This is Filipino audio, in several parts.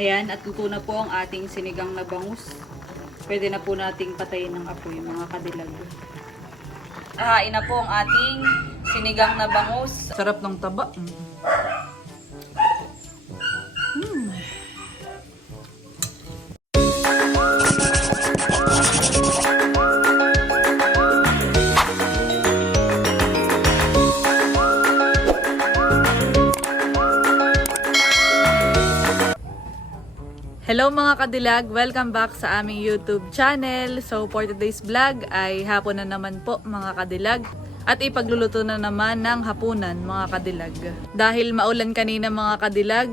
Ayan, at luto na po ang ating sinigang na bangus. Pwede na po nating patayin ng apoy, mga kadilag. Hahain na po ang ating sinigang na bangus. Sarap ng taba. Mm. Mm. Hello mga kadilag! Welcome back sa aming YouTube channel. So for today's vlog ay hapon na naman po mga kadilag. At ipagluluto na naman ng hapunan mga kadilag. Dahil maulan kanina mga kadilag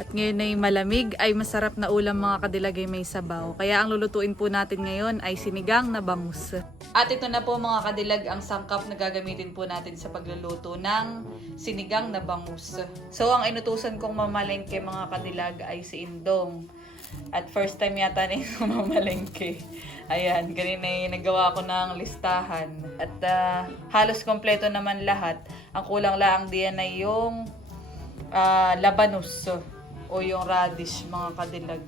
at ngayon ay malamig ay masarap na ulam mga kadilag ay may sabaw. Kaya ang lulutuin po natin ngayon ay sinigang na bangus. At ito na po mga kadilag ang sangkap na gagamitin po natin sa pagluluto ng sinigang na bangus. So ang inutusan kong mamalengke mga kadilag ay si Indong. At first time yata na yung mamalengke. Ayan, ganun na yung nagawa ko ng listahan. At ah, halos kompleto naman lahat. Ang kulang lang diyan ay yung ah, labanus o yung radish, mga kadilag.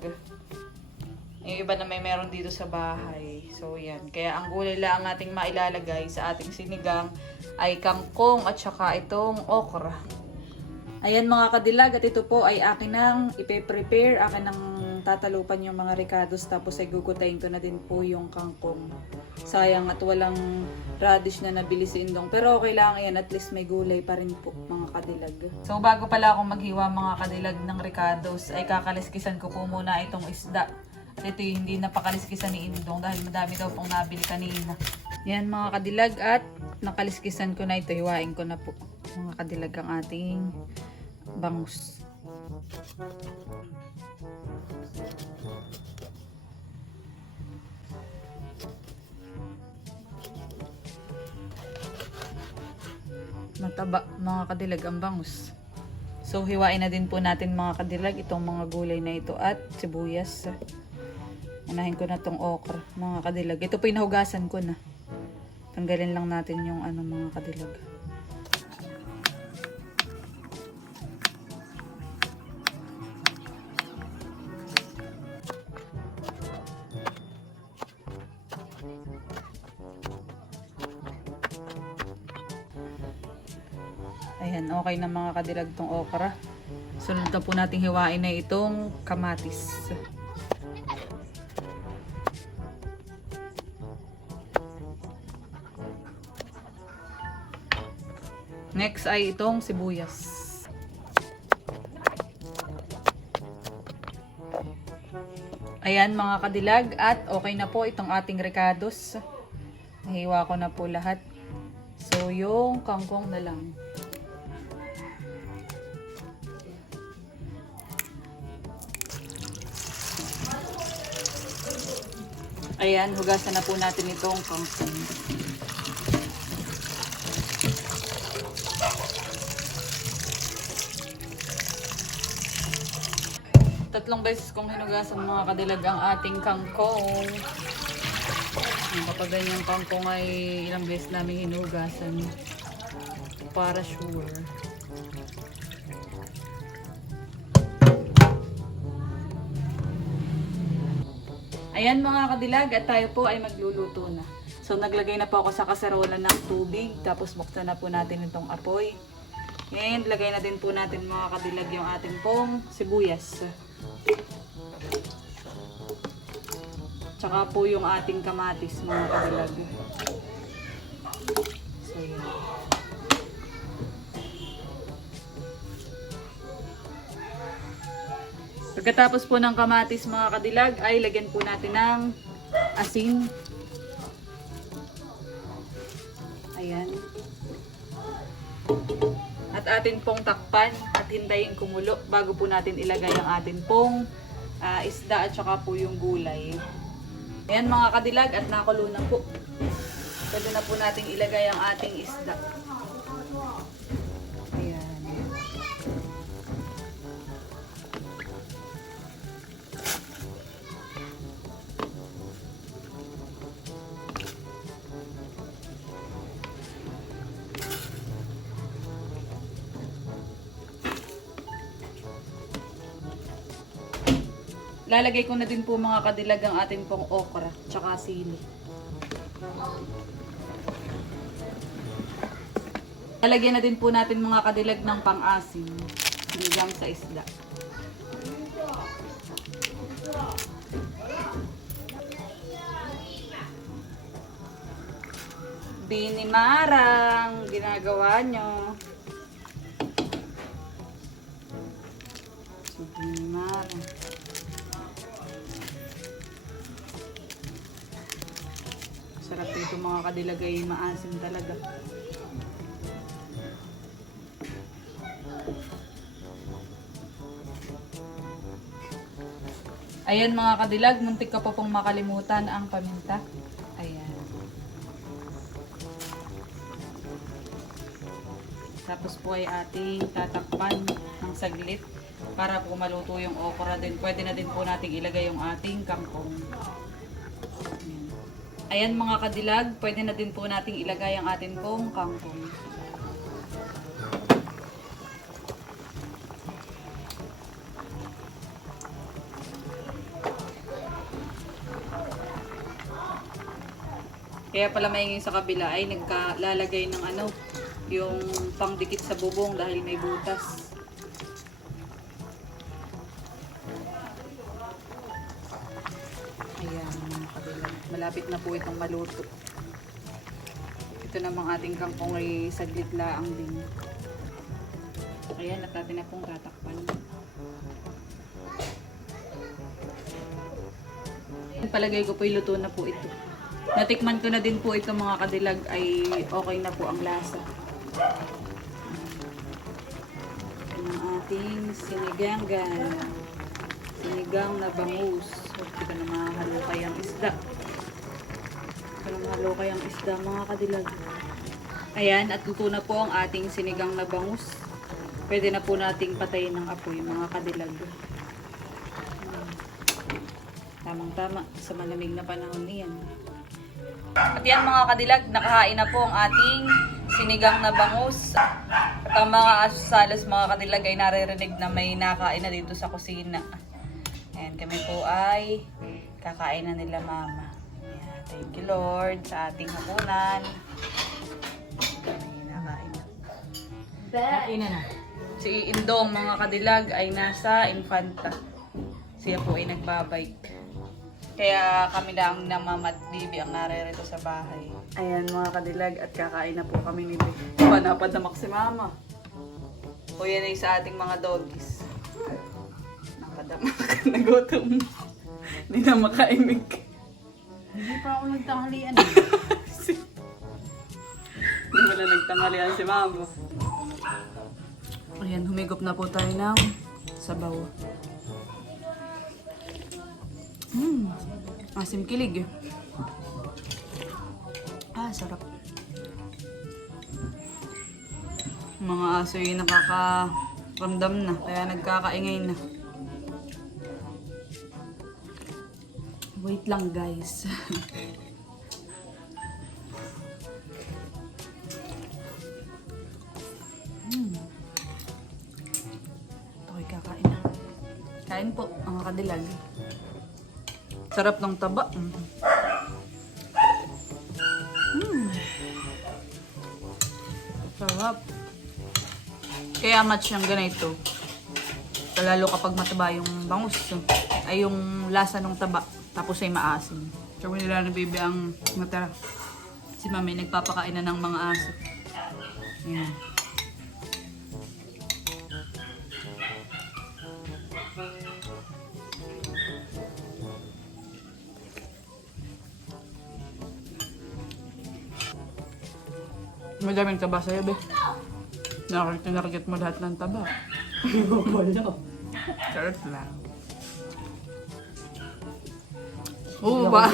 Yung iba na may meron dito sa bahay. So, yan. Kaya ang gulay lang ang ating mailalagay sa ating sinigang ay kangkong at saka itong okra. Ayan mga kadilag at ito po ay akin nang ipe-prepare. Akin nang tatalupan yung mga ricados tapos ay gugutayin ko na din po yung kangkong. Sayang at walang radish na nabili si Indong. Pero okay lang yan. At least may gulay pa rin po mga kadilag. So bago pala akong maghiwa mga kadilag ng ricados ay kakaliskisan ko po muna itong isda. At ito yung hindi napakaliskisan ni Indong dahil madami daw pong nabili kanina. Yan mga kadilag at nakaliskisan ko na ito. Hiwain ko na po mga kadilag ang ating bangus. Mataba mga kadilag ang bangus. So hiwain na din po natin mga kadilag itong mga gulay na ito at sibuyas. Unahin ko na tong okra mga kadilag. Ito po inahugasan ko na. Tanggalin lang natin yung ano mga kadilag. Ayan, okay na mga kadilag tong okra. Sunod na po nating hiwain na itong kamatis. Next ay itong sibuyas. Ayan mga kadilag at okay na po itong ating recados. Nahiwa ko na po lahat. So yung kangkong na lang. Ayan, hugasan na po natin itong kangkong. Tatlong beses kong hinugasan mga kadilag ang ating kangkong. Kapag ganyang kangkong ay ilang beses namin hinugasan para sure. Ayan mga kadilag at tayo po ay magluluto na. So naglagay na po ako sa kaserola ng tubig tapos buksan na po natin itong apoy. And lagay na din po natin mga kadilag yung ating pong sibuyas. Tsaka po yung ating kamatis mga kadilag. So yan. Pagkatapos po ng kamatis mga kadilag ay lagyan po natin ng asin. Ayan. At atin pong takpan at hintayin kumulo bago po natin ilagay ang atin pong ah, isda at saka po yung gulay. Ayan mga kadilag at nakulo na po. Pwede na po natin ilagay ang ating isda. Lalagay ko na din po mga kadilag ang atin pong okra, tsaka sili. Lalagyan na din po natin mga kadilag ng pang-asim. Sinigang sa isda. Binimarang, ginagawa nyo. So, binimarang. Nito mga kadilagay, maasim talaga. Ayan mga kadilag, muntik ka pa pong makalimutan ang paminta. Ayan. Tapos po ay ating tatakpan ng saglit para po maluto yung okra din. Pwede na din po nating ilagay yung ating kangkong. Ayan. Mga kadilag, pwede na din po nating ilagay ang ating pong kangkong. Kaya pala maingay sa kabila ay nagkalalagay ng ano, yung pangdikit sa bubong dahil may butas. Malapit na po itong maluto. Ito namang ating kangkong ay saglit laang din. Ayan, at na pong tatakpan. Palagay ko po luto na po ito. Natikman ko na din po ito mga kadilag ay okay na po ang lasa. Ito ang ating sinigang gan. Sinigang na bangus. Ito na mahalukay ang isda. Ito na mahalukay ang isda mga kadilag. Ayan, at luto na po ang ating sinigang na bangus. Pwede na po nating patayin ng apoy mga kadilag. Tamang-tama sa malamig na panahon niyan. At yan mga kadilag, nakahain na po ang ating sinigang na bangus. At ang mga asusalos mga kadilag ay naririnig na may nakain na dito sa kusina. Ayan, kami po ay kakain na nila mama. Ayan, thank you Lord sa ating hapunan. Kami nakain na. Kain na na. Si Indong mga kadilag ay nasa Infanta. Siya po ay nagbabike. Kaya kami lang na mama at bibi ang naririto sa bahay. Ayan mga kadilag at kakain na po kami ni Bibi. Panapad na si mama. O yan ay sa ating mga doggies. Napadamak nagutom. Hindi na makaimig. Hindi pa ako nagtanghalian. Hindi wala nagtanghalian si mama. Ayan, humigop na po tayo ng sabaw. Mmm, asim kilig. Ah, sarap. Mga aso yung nakakaramdam na, kaya nagkakaingay na. Wait lang guys. Ako'y kakain na. Kain po, mga kadilag. Sarap ng taba. Mm. Mm. Sarap. Kaya match yung ganito. Lalo kapag mataba yung bangus. Ay yung lasa ng taba. Tapos ay maasim. Tsaka nila na baby ang matara. Si mami nagpapakain na ng mga aso. Ayan. Madaming taba sa'yo, be. Nakakita narget mo lahat ng taba. Charot lang. Oo ba?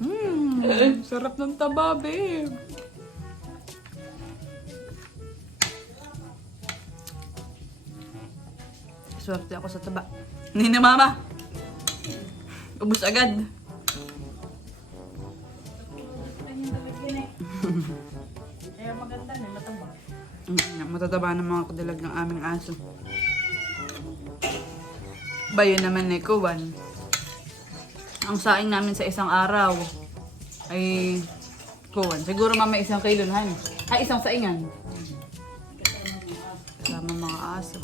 Mmm, sarap ng taba, babe. Swerte ako sa taba. Hindi na mama. Ubus agad. Kaya maganda na, matambang. Mm, matataba ng mga kadilag ng aming aso. Bayo naman ni Kuwan. Ang saing namin sa isang araw ay Kuwan. Siguro mama isang kilo na. han. Ay, isang saingan. Sama mga aso.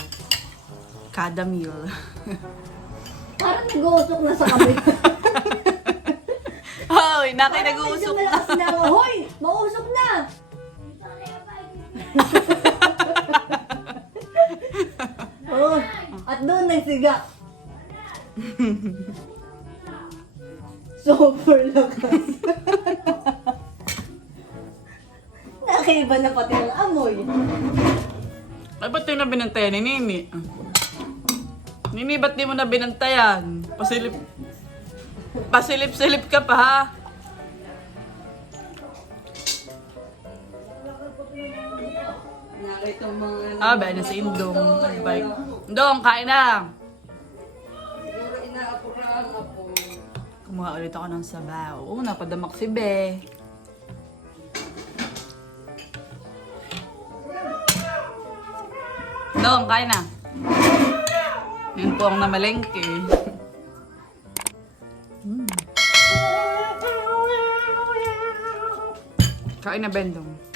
Kada meal. Parang nag-uusok na sa kami. Hoy, naki nag-uusok na. Na. Hoy! Mausok na! oh, at doon nagsiga. Super lakas. Nakaiba na pati ang amoy. Ay, ba't yung nabinantayan ni Nini? Nini, ba't di mo na binantayan? Pasilip... Pasilip-silip ka pa, ha? Nakita mga... Ah, ba na si Indong. Bike. Indong, kain na! Kumuha ulit ako ng sabaw. Oo, napadamak si Be. Indong, kain na. Yun po ang namalengke. Mm. Kain na, Bendong.